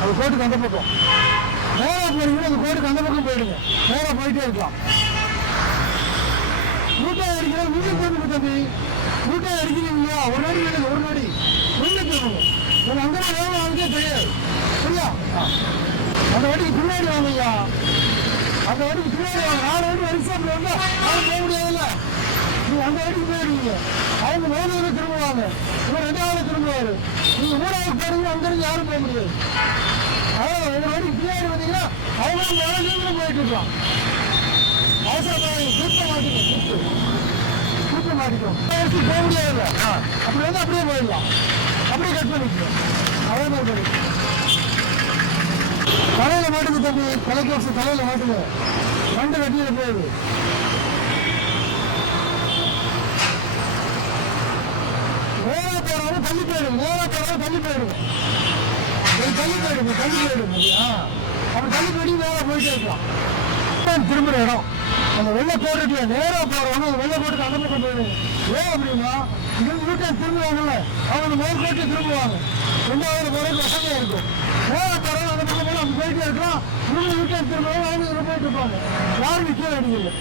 அது கோட்டுக்கு அந்த பக்கம் நேராக போனீங்கன்னா அந்த கோட்டுக்கு அந்த பக்கம் போயிடுங்க. நேராக போயிட்டே இருக்கலாம். மூட்டை அடிக்கிறது முன்னுக்கு போகணும் தம்பி. மூட்டை அடிக்கிறீங்களா ஒரு நடி வேணும், ஒரு நடி முன்னுக்கு போகணும். நம்ம அங்கே வேணும் வாங்கிட்டே தெரியாது. சரியா? அந்த வண்டிக்கு பின்னாடி வாங்கய்யா. அந்த வண்டிக்கு பின்னாடி வாங்க. 4 வண்டி வரிசையில் வந்தால் யாரும் போக முடியாதுல்ல. நீங்கள் அந்த வண்டிக்கு போயிடுவீங்க. அவங்க 3 திரும்புவாங்க, இவர் 2வது திரும்புவார். நீங்கள் 3வது போனீங்கன்னா அங்கேருந்து யாரும் போக முடியாது. அதாவது உங்கள் வண்டிக்கு பின்னாடி வந்தீங்கன்னா அவங்க நீங்களும் போயிட்டு இருக்கலாம். அவசரமாக கூட்ட மாட்டிக்கும் போக முடியாதுல்ல. அப்படி வந்து அப்படியே போயிடலாம். அப்படியே கட் பண்ணிக்கலாம். அதே மாதிரி பண்ணிக்கலாம். தலையில் மாட்டுக்கு தம்பி, தலைக்கு வருஷம் தலையில் மாட்டுங்க. 2 வெட்டியில் போகுது. நேராக போகிறவங்க தள்ளி போயிடுங்க. நேராக போகிறவங்க தள்ளி போயிடுங்க. தள்ளி போயிடுங்க. தள்ளி போயிடுங்க. அப்படி தள்ளி போயிட்டு நேராக போயிட்டே இருக்கலாம். திரும்புகிற இடம் அந்த வெள்ளை கோட்டுக்கு நேராக போகிறவங்க அந்த வெள்ளை கோட்டுக்கு அந்த பக்கம் போயிடுங்க. ஏன் அப்படின்னா இங்கிருந்து வீட்டை திரும்புவாங்கல்ல, அவங்க அந்த மேல் கோட்டை திரும்புவாங்க. 2வது போகிறதுக்கு வசதியாக இருக்கும். நேராக போகிறவங்க அந்த பக்கம் போய் அவங்க போயிட்டே இருக்கலாம். திரும்ப வீட்டை திரும்பவும் அவங்க போயிட்டு இருப்பாங்க. யாரும் நிற்க வேண்டியதில்லை.